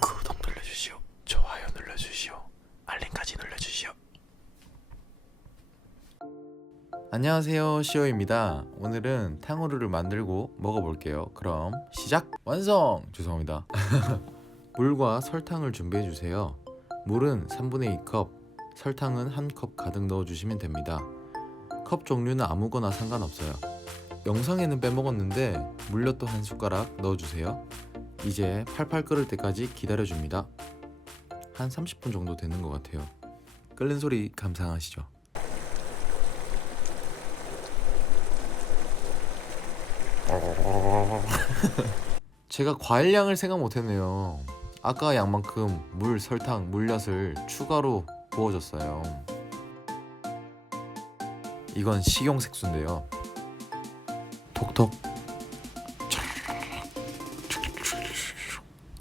구독 눌러주시오. 좋아요 눌러주시오. 알림까지 눌러주시오. 안녕하세요 시오입니다. 오늘은 탕후루를 만들고 먹어볼게요. 그럼 시작! 완성! 죄송합니다. 물과 설탕을 준비해 주세요. 물은 3분의 2컵 설탕은 1컵 가득 넣어주시면 됩니다 컵 종류는 아무거나 상관없어요. 영상에는 빼먹었는데 물엿도 한 숟가락 넣어주세요. 이제 팔팔 끓을 때까지 기다려줍니다. 한 30분 정도 되는 것 같아요. 끓는 소리 감상하시죠. 제가 과일량을 생각 못했네요. 아까 양만큼 물, 설탕, 물엿을 추가로 부어줬어요. 이건 식용색소인데요. 톡톡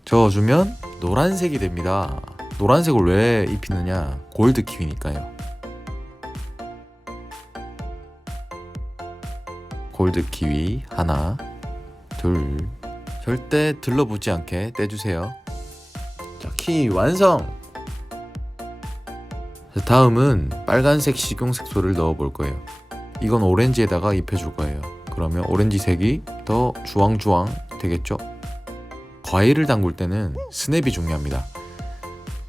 저어주면 노란색이 됩니다. 노란색을 왜 입히느냐? 골드 키위니까요. 골드 키위 하나, 둘. 절대 들러붙지 않게 떼주세요. 자, 키위 완성. 자, 다음은 빨간색 식용색소를 넣어 볼 거예요. 이건 오렌지에다가 입혀줄 거예요. 그러면 오렌지색이 더 주황주황 되겠죠? 과일을 담글 때는 스냅이 중요합니다.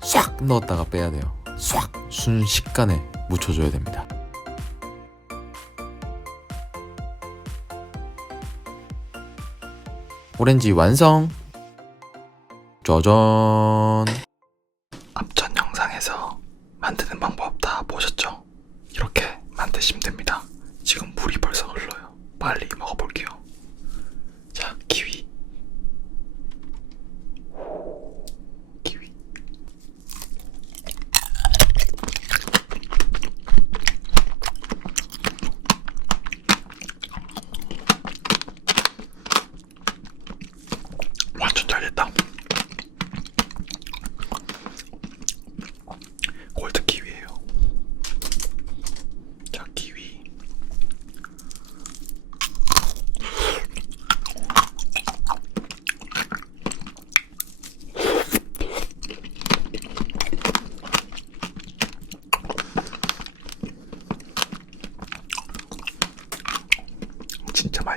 싹 넣었다가 빼야 돼요. 싹 순식간에 묻혀줘야 됩니다. 오렌지 완성. 짜잔. 앞전 영상에서 만드는 방법 다 보셨죠? 이렇게 만드시면 됩니다. 지금 물이 벌써 흘러요. 빨리 먹어볼게요.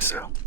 so.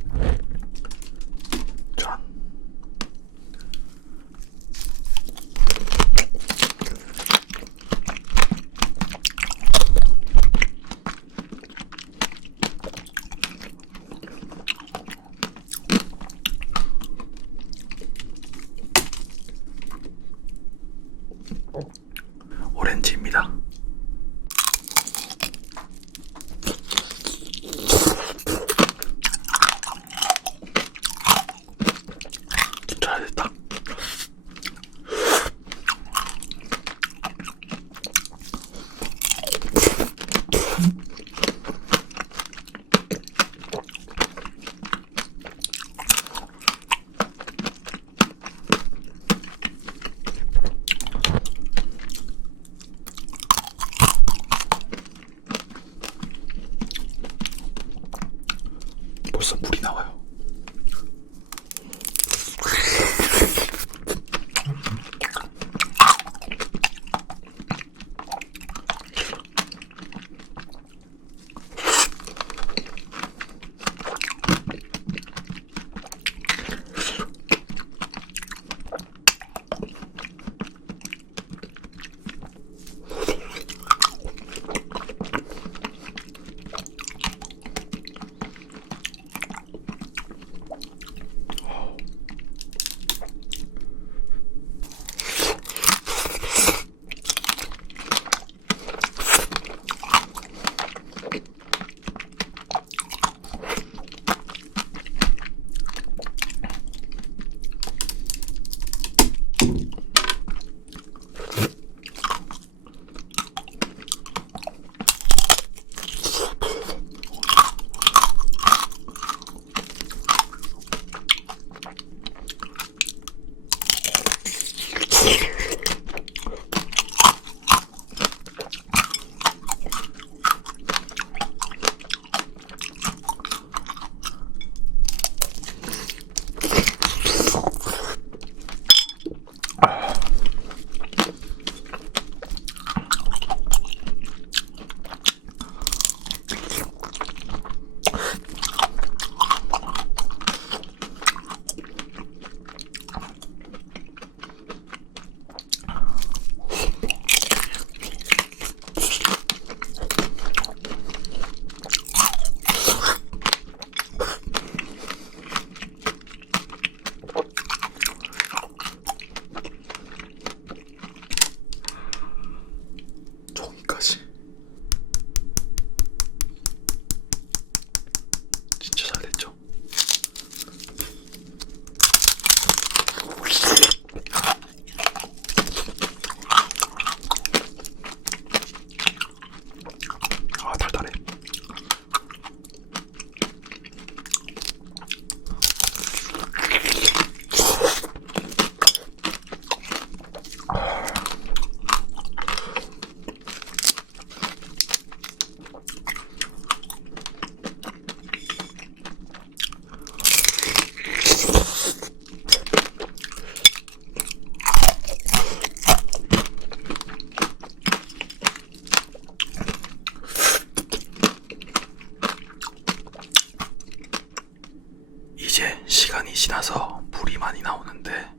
시간이 지나서 물이 많이 나오는데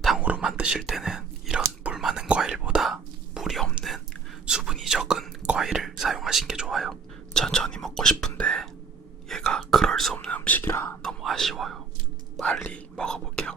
탕으로 만드실 때는 이런 물 많은 과일보다 물이 없는 수분이 적은 과일을 사용하신 게 좋아요. 천천히 먹고 싶은데 얘가 그럴 수 없는 음식이라 너무 아쉬워요. 빨리 먹어볼게요.